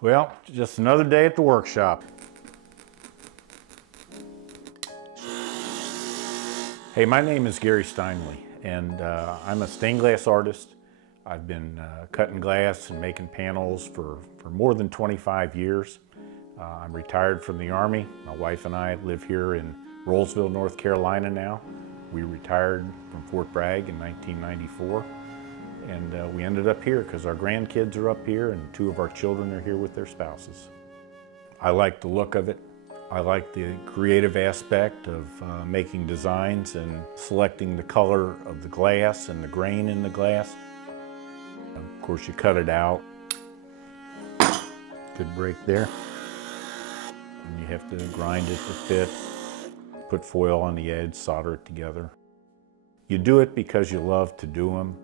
Well, just another day at the workshop. Hey, my name is Gary Steinley, and I'm a stained glass artist. I've been cutting glass and making panels for more than 25 years. I'm retired from the Army. My wife and I live here in Rolesville, North Carolina now. We retired from Fort Bragg in 1994, and we ended up here because our grandkids are up here and two of our children are here with their spouses. I like the look of it. I like the creative aspect of making designs and selecting the color of the glass and the grain in the glass. Of course, you cut it out. Good break there. And you have to grind it to fit, put foil on the edge, solder it together. You do it because you love to do them.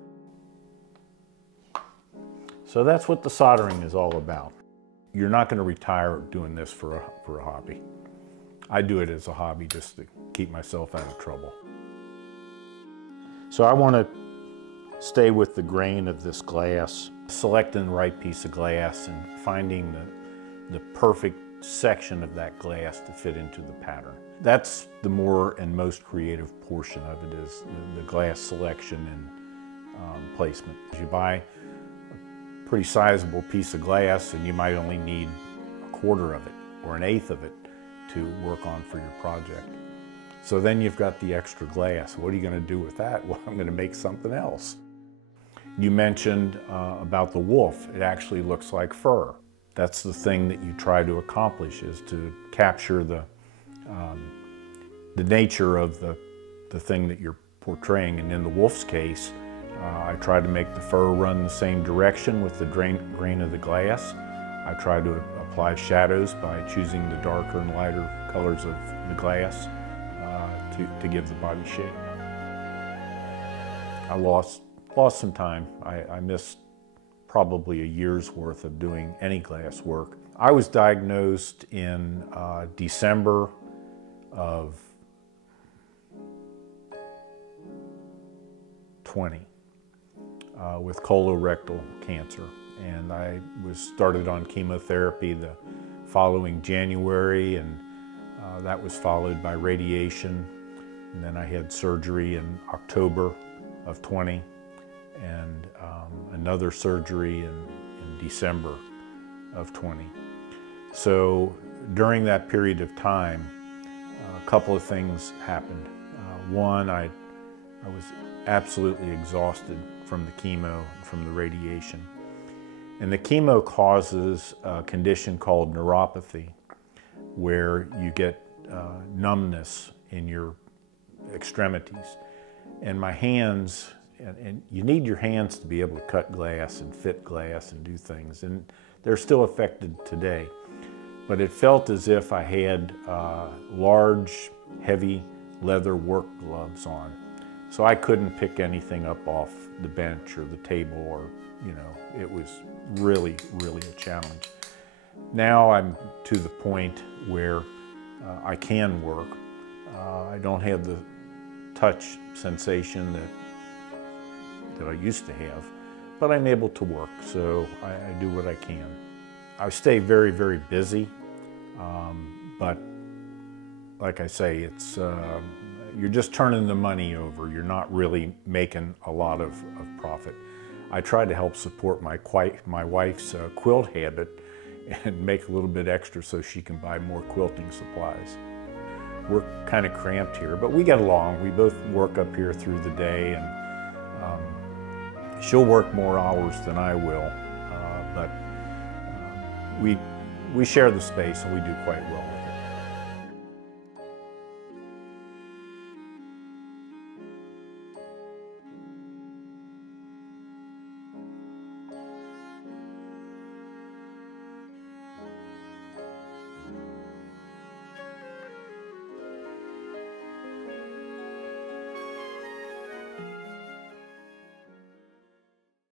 So that's what the soldering is all about. You're not going to retire doing this for a hobby. I do it as a hobby just to keep myself out of trouble. So I want to stay with the grain of this glass, selecting the right piece of glass and finding the perfect section of that glass to fit into the pattern. That's the more and most creative portion of it, is the glass selection and placement. You buy a pretty sizable piece of glass and you might only need a quarter of it or an eighth of it to work on for your project. So then you've got the extra glass. What are you going to do with that? Well, I'm going to make something else. You mentioned about the wolf. It actually looks like fur. That's the thing that you try to accomplish, is to capture the nature of the thing that you're portraying. And in the wolf's case, I try to make the fur run the same direction with the grain of the glass. I try to apply shadows by choosing the darker and lighter colors of the glass to give the body shape. I lost some time. I missed probably a year's worth of doing any glass work. I was diagnosed in December of 20 with colorectal cancer. And I was started on chemotherapy the following January, and that was followed by radiation. And then I had surgery in October of 20, and another surgery in December of 20. So during that period of time, a couple of things happened. One, I was absolutely exhausted from the chemo, from the radiation. And the chemo causes a condition called neuropathy, where you get numbness in your extremities. And my hands, and you need your hands to be able to cut glass and fit glass and do things, and they're still affected today. But it felt as if I had large, heavy leather work gloves on. So I couldn't pick anything up off the bench or the table, or, you know, it was really, really a challenge. Now I'm to the point where I can work. I don't have the touch sensation that I used to have, but I'm able to work, so I do what I can. I stay very, very busy, but like I say, it's you're just turning the money over. You're not really making a lot of profit. I try to help support my wife's quilt habit and make a little bit extra so she can buy more quilting supplies. We're kind of cramped here, but we get along. We both work up here through the day, and she'll work more hours than I will, but we share the space and we do quite well.